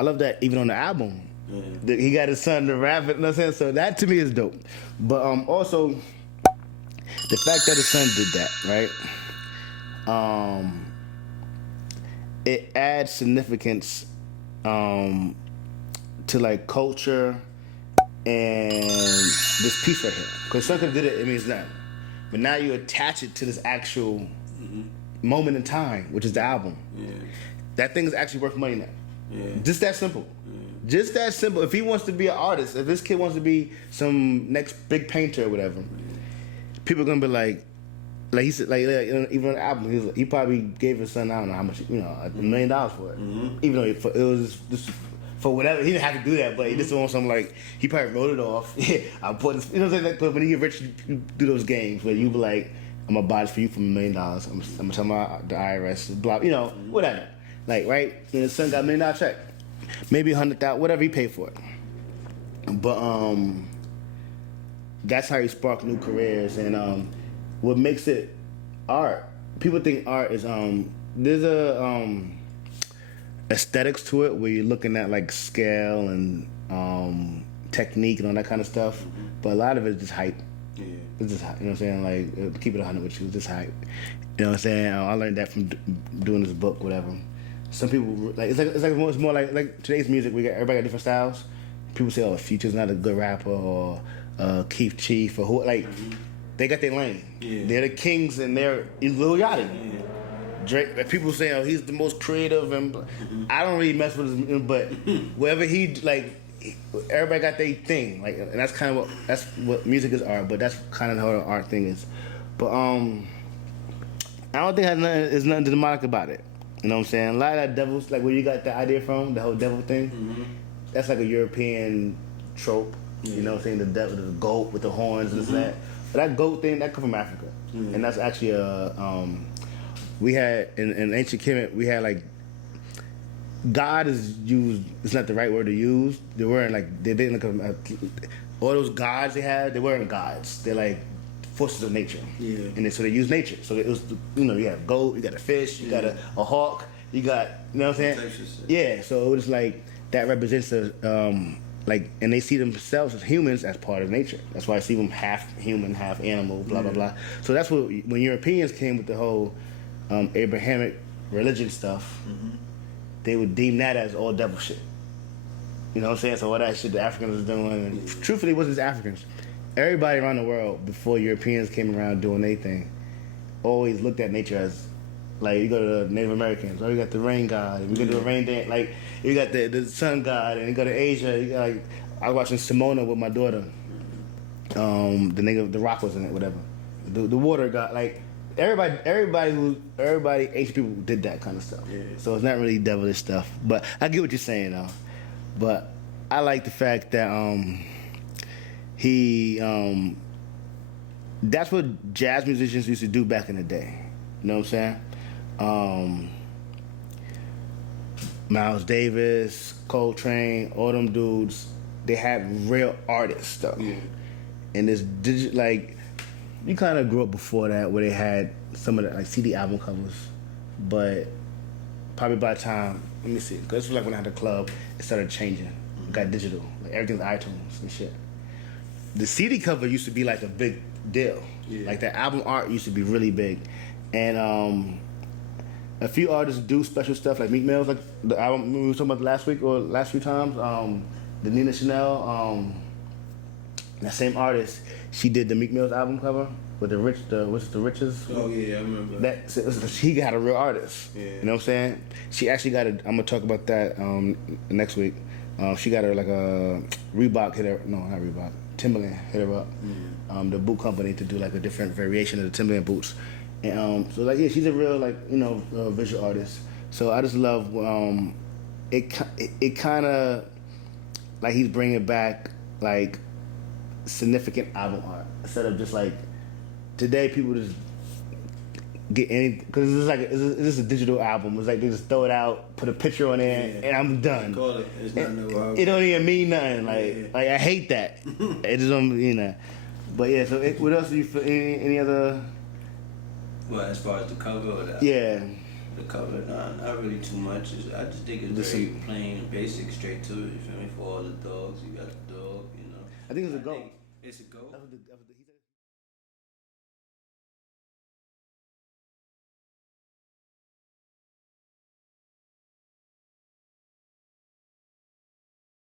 I love that even on the album, he got his son to rap it. You know what I'm saying? So that to me is dope. But also the fact that his son did that, right? It adds significance to like culture and this piece right here. Because son could have did it means nothing. But now you attach it to this actual moment in time, which is the album. Yeah. That thing is actually worth money now. Yeah. Just that simple. Just that simple. If he wants to be an artist, if this kid wants to be some next big painter or whatever, people are gonna be like he said, like even on the album, he probably gave his son, I don't know how much, $1 million for it. Even though it was just for whatever, he didn't have to do that, but he just want something like, he probably wrote it off. I put this, you know what I'm saying? Like, when you get rich, you do those games where you be like, I'm gonna buy this for you for $1 million. I'm gonna tell the IRS, blah, whatever. Like, right? And his son got $1 million check. Maybe 100,000, whatever he paid for it. But that's how he sparked new careers. And what makes it art? People think art is there's a aesthetics to it where you're looking at like scale and technique and all that kind of stuff. But a lot of it is just hype. Yeah. It's just hype. You know what I'm saying? Like, keep it 100 with you. It's just hype. You know what I'm saying? I learned that from doing this book, whatever. Some people like it's more like today's music. Everybody got different styles. People say, "Oh, Future's not a good rapper," or Keith Chief, or who. Like they got their lane. Yeah. They're the kings, and they're Lil Yachty. Yeah. Drake. People say, "Oh, he's the most creative," and I don't really mess with him. But wherever he like, everybody got their thing. Like, and that's what music is art. But that's kind of how the art thing is. But I don't think there's nothing demonic about it. You know what I'm saying? A lot of that devil's, like where you got the idea from, the whole devil thing, that's like a European trope. You know what I'm saying? The devil, the goat with the horns and this and that. But that goat thing, that come from Africa. And that's actually we had, in ancient Kemet, we had like, God is used, it's not the right word to use. They weren't like, they didn't look all those gods they had, they weren't gods. They're like forces of nature. Yeah. And so they use nature. So it was, you got a goat, you got a fish, you got a hawk, you got, you know what I'm saying? Yeah, so it was like, that represents like, and they see themselves as humans as part of nature. That's why I see them half human, half animal, blah, blah, blah. So that's what, when Europeans came with the whole Abrahamic religion stuff, they would deem that as all devil shit. You know what I'm saying? So all that shit the Africans was doing, and truthfully it wasn't just Africans. Everybody around the world, before Europeans came around doing their thing, always looked at nature as, like, you go to the Native Americans, you got the rain god, you go to the rain dance, like, you got the sun god, and you go to Asia, you got, like, I was watching Simona with my daughter, the rock was in it, whatever, the water god, like, everybody ancient people did that kind of stuff. Yeah. So it's not really devilish stuff, but I get what you're saying though. But I like the fact that that's what jazz musicians used to do back in the day. You know what I'm saying? Miles Davis, Coltrane, all them dudes, they had real artists though. Yeah. And this like, you kind of grew up before that where they had some of the like CD album covers, but probably by the time, let me see, because this was like when I had the club, it started changing. It got digital, like everything's iTunes and shit. The CD cover used to be like a big deal. Yeah. Like the album art used to be really big. And a few artists do special stuff, like Meek Mill's, like the album we were talking about last week or last few times, the Nina Chanel, that same artist, she did the Meek Mill's album cover with what's the Riches? Oh yeah, I remember that. She got a real artist. Yeah. You know what I'm saying? She actually got I'm gonna talk about that next week. She got her like a Reebok hit her, no, not Reebok, Timberland hit her up, the boot company, to do like a different variation of the Timberland boots. And so like, yeah, she's a real like, visual artist. So I just love it kind of like he's bringing back like significant album art instead of just like today people just get any, because it's just a digital album. It's like they just throw it out, put a picture on it, and I'm done. Call it. It's not no album. It don't even mean nothing. Like I hate that. It just don't, But yeah. So what else do you feel? Any other? Well, as far as the cover or that? Yeah. The cover, not really too much. I just think it's very plain and basic, straight to it. You feel me? For all the dogs, you got the dog. You know. I think it's a goat. It's a goat. He